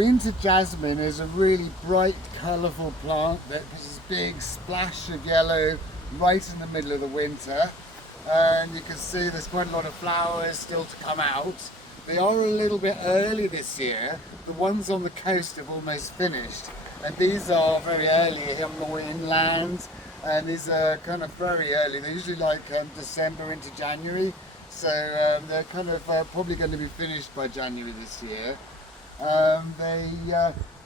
winter jasmine is a really bright, colourful plant that has this big splash of yellow right in the middle of the winter. And you can see there's quite a lot of flowers still to come out. They are a little bit early this year. The ones on the coast have almost finished. And these are very early here more inland. And these are kind of very early. They're usually like December into January. So they're kind of probably going to be finished by January this year.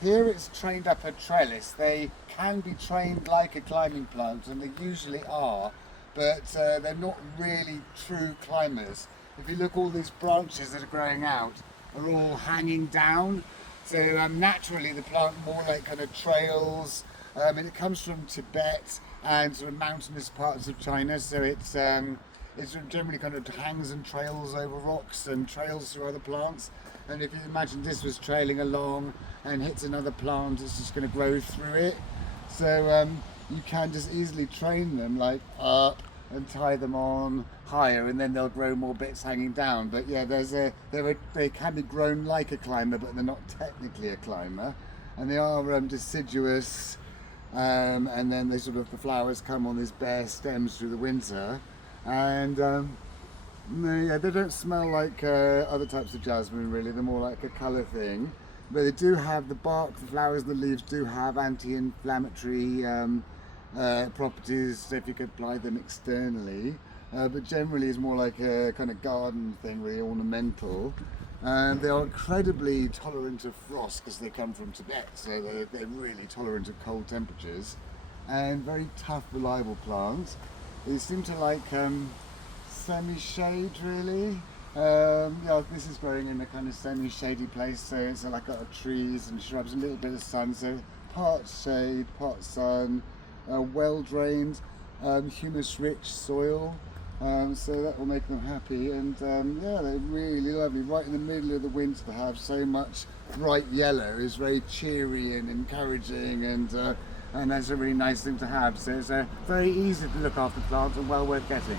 Here it's trained up a trellis. They can be trained like a climbing plant, and they usually are, but they're not really true climbers. If you look, all these branches that are growing out are all hanging down. So naturally the plant more like kind of trails, and it comes from Tibet and sort of mountainous parts of China. So it's generally kind of hangs and trails over rocks and trails through other plants. And if you imagine this was trailing along and hits another plant, it's just going to grow through it. So you can just easily train them like up and tie them on higher, and then they'll grow more bits hanging down. But yeah, they can be grown like a climber, but they're not technically a climber. And they are deciduous, and then the flowers come on these bare stems through the winter. And yeah, they don't smell like other types of jasmine really. They're more like a colour thing. But they do have the bark, the flowers, and the leaves do have anti-inflammatory properties if you could apply them externally. But generally it's more like a kind of garden thing, really ornamental. And they are incredibly tolerant of frost because they come from Tibet, so they're really tolerant of cold temperatures. And very tough, reliable plants. They seem to like semi-shade really. Yeah, this is growing in a kind of semi-shady place, so it's like got trees and shrubs, a little bit of sun, so part shade, part sun, well-drained, humus-rich soil, so that will make them happy. And yeah, they're really lovely. Right in the middle of the winter to have so much bright yellow is very cheery and encouraging, and that's a really nice thing to have. So it's very easy to look after plants and well worth getting.